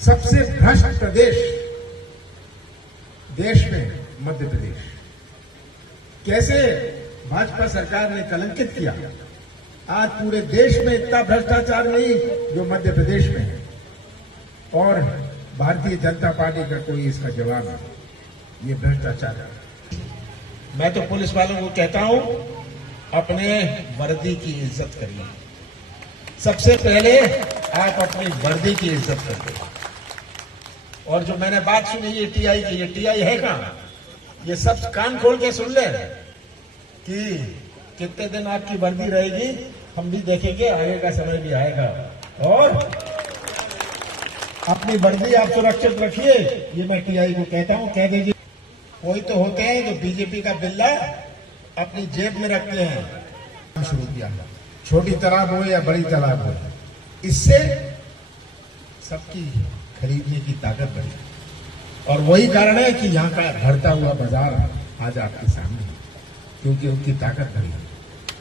सबसे भ्रष्ट प्रदेश देश में मध्य प्रदेश। कैसे भाजपा सरकार ने कलंकित किया। आज पूरे देश में इतना भ्रष्टाचार नहीं जो मध्य प्रदेश में है, और भारतीय जनता पार्टी का कोई इसका जवाब नहीं। ये भ्रष्टाचार है। मैं तो पुलिस वालों को कहता हूं, अपने वर्दी की इज्जत करिए। सबसे पहले आप अपनी वर्दी की इज्जत करिए। और जो मैंने बात सुनी ये टीआई की, ये टीआई है कहां? ये सब कान खोल के सुन ले कि कितने दिन आपकी वर्दी रहेगी, हम भी देखेंगे, आगे का समय भी आएगा। और अपनी वर्दी आप सुरक्षित रखिए, ये मैं टीआई को कहता हूं, कह दीजिए। कोई तो होते हैं जो बीजेपी का बिल्ला अपनी जेब में रखते हैं। शुरू किया, छोटी तालाब हो या बड़ी तालाब हो, इससे सबकी खरीदने की ताकत बढ़ी। और वही कारण है कि यहाँ का बढ़ता हुआ बाजार आज आपके सामने है, क्योंकि उनकी ताकत बढ़ी।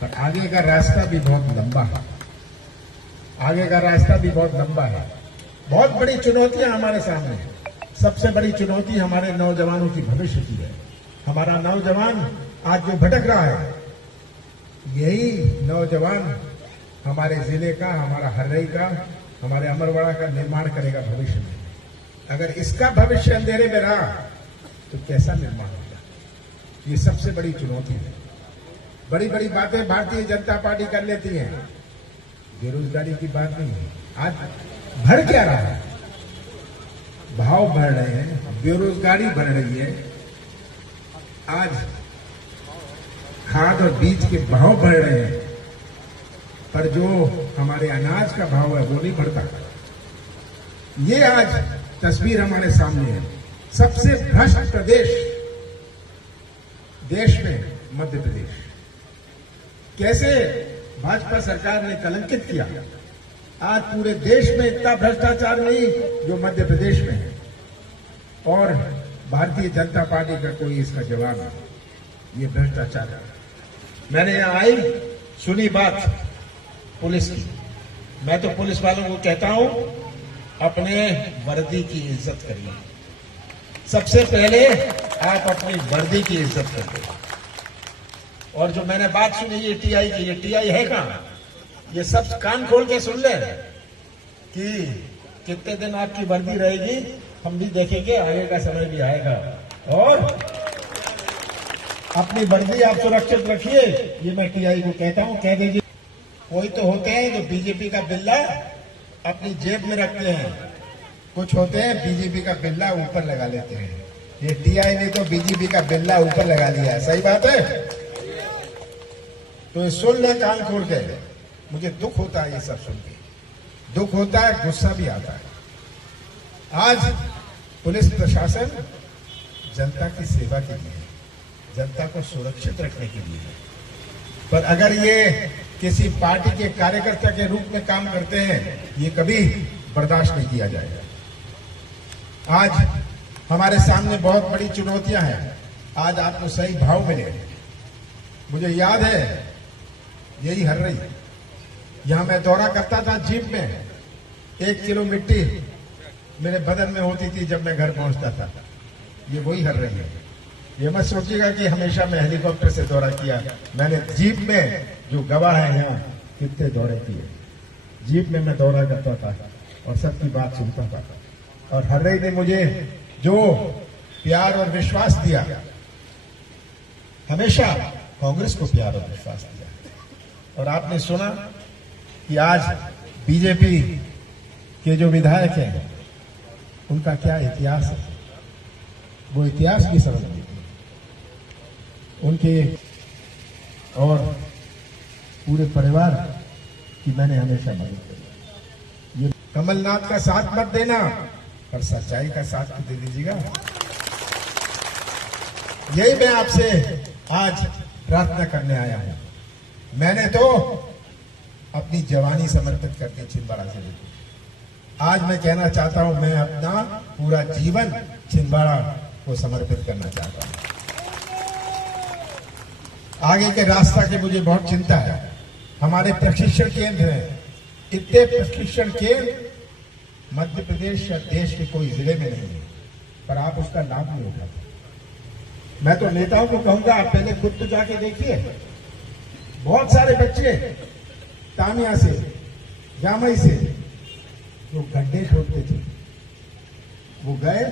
पर आगे का रास्ता भी बहुत लंबा है। आगे का रास्ता भी बहुत लंबा है। बहुत बड़ी चुनौतियां हमारे सामने है। सबसे बड़ी चुनौती हमारे नौजवानों की भविष्य की है। हमारा नौजवान आज जो भटक रहा है, यही नौजवान हमारे जिले का, हमारा हर्रई का, हमारे अमरवाड़ा का निर्माण करेगा भविष्य में। अगर इसका भविष्य अंधेरे में रहा तो कैसा निर्माण होगा? ये सबसे बड़ी चुनौती है। बड़ी बड़ी बातें भारतीय जनता पार्टी कर लेती है, बेरोजगारी की बात नहीं है। आज भर क्या रहा है? भाव बढ़ रहे हैं, बेरोजगारी बढ़ रही है। आज खाद और बीज के भाव बढ़ रहे हैं, पर जो हमारे अनाज का भाव है वो नहीं बढ़ता। ये आज तस्वीर हमारे सामने है। सबसे भ्रष्ट प्रदेश देश में मध्य प्रदेश। कैसे भाजपा सरकार ने कलंकित किया। आज पूरे देश में इतना भ्रष्टाचार नहीं जो मध्य प्रदेश में है, और भारतीय जनता पार्टी का कोई इसका जवाब नहीं। ये भ्रष्टाचार है। मैंने यहां आई, सुनी बात पुलिस की। मैं तो पुलिस वालों को कहता हूं, अपने वर्दी की इज्जत करिए। सबसे पहले आप अपनी वर्दी की इज्जत करिए। और जो मैंने बात सुनी ये टीआई की, ये टीआई है कहां? ये सब कान खोल के सुन ले कि कितने दिन आपकी वर्दी रहेगी, हम भी देखेंगे, आगे का समय भी आएगा। और अपनी वर्दी आप सुरक्षित रखिए, ये मैं टीआई को कहता हूं, कह दीजिए। कोई तो होते हैं जो बीजेपी का बिल्ला अपनी जेब में रखते हैं, कुछ होते हैं बीजेपी का बिल्ला ऊपर लगा लेते हैं। ये टीआई ने तो बीजेपी का बिल्ला ऊपर लगा लिया है। सही बात है? तो सुन ले कान खोल के। मुझे दुख होता है ये सब सुन के, दुख होता है, गुस्सा भी आता है। आज पुलिस प्रशासन जनता की सेवा के लिए, जनता को सुरक्षित रखने के लिए, पर अगर ये किसी पार्टी के कार्यकर्ता के रूप में काम करते हैं, ये कभी बर्दाश्त नहीं किया जाएगा। आज हमारे सामने बहुत बड़ी चुनौतियां हैं। आज आपको सही भाव मिले। मुझे याद है, यही हर्रई, यहां मैं दौरा करता था जीप में। 1 किलो मिट्टी मेरे बदन में होती थी जब मैं घर पहुंचता था। ये वही हर्रई है। ये मत सोचिएगा कि हमेशा मैं हेलीकॉप्टर से दौरा किया। मैंने जीप में, जो गवाह है यहाँ, कितने दौरे किए। जीप में मैं दौरा करता था और सबकी बात सुनता था। और हर्रई ने मुझे जो प्यार और विश्वास दिया, हमेशा कांग्रेस को प्यार और विश्वास दिया। और आपने सुना कि आज बीजेपी के जो विधायक हैं, उनका क्या इतिहास है, वो इतिहास भी समझ लीजिए। उनके और पूरे परिवार की मैंने हमेशा मदद करी। ये कमलनाथ का साथ मत देना, पर सच्चाई का साथ तो दे दीजिएगा। यही मैं आपसे आज प्रार्थना करने आया हूं। मैंने तो अपनी जवानी समर्पित कर दी छिंदवाड़ा जिले को। आज मैं कहना चाहता हूं, मैं अपना पूरा जीवन छिंदवाड़ा को समर्पित करना चाहता हूं। आगे के रास्ता की मुझे बहुत चिंता है। हमारे प्रशिक्षण केंद्र हैं, इतने प्रशिक्षण केंद्र मध्य प्रदेश या देश के कोई जिले में नहीं है, पर आप उसका लाभ नहीं उठाते। मैं तो नेताओं को कहूंगा, आप पहले खुद तो जाके देखिए। बहुत सारे बच्चे तामिया से, जामई से, जो गड्ढे खोदते थे, वो गए,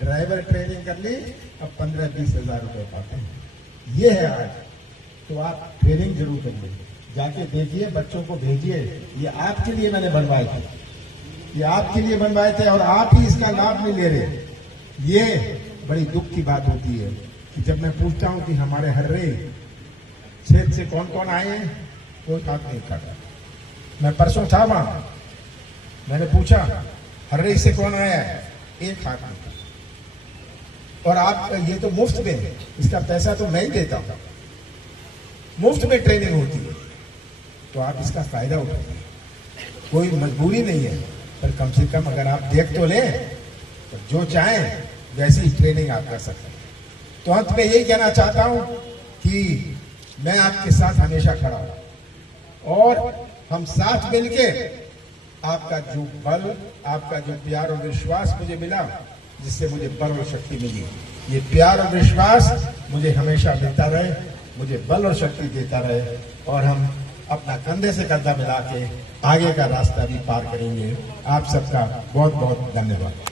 ड्राइवर ट्रेनिंग कर ली, अब 15-20 हजार रुपए पाते हैं। ये है आज। तो आप ट्रेनिंग जरूर करिए, जाके देखिए, बच्चों को भेजिए। ये आपके लिए मैंने बनवाए थे, ये आपके लिए बनवाए थे, और आप ही इसका लाभ नहीं ले रहे। ये बड़ी दुख की बात होती है कि जब मैं पूछता हूं कि हमारे हर्रे क्षेत्र से कौन कौन आए हैं, कोई हाथ नहीं उठाता। मैं परसों था वहां, मैंने पूछा हर्रे से कौन आया है, एक हाथ नहीं। और आप ये तो मुफ्त में है, इसका पैसा तो मैं ही देता हूं, मुफ्त में ट्रेनिंग होती है, तो आप इसका फायदा उठाइए। कोई मजबूरी नहीं है, पर कम से कम अगर आप देख तो लें, तो जो चाहें वैसी ही ट्रेनिंग आप कर सकते हैं। तो अंत में यही कहना चाहता हूं कि मैं आपके साथ हमेशा खड़ा हूं, और हम साथ मिलके आपका जो बल, आपका जो प्यार और विश्वास मुझे मिला, जिससे मुझे बल और शक्ति मिली, ये प्यार और विश्वास मुझे हमेशा मिलता रहे, मुझे बल और शक्ति देता रहे, और हम अपना कंधे से कंधा मिला के आगे का रास्ता भी पार करेंगे। आप सबका बहुत बहुत धन्यवाद।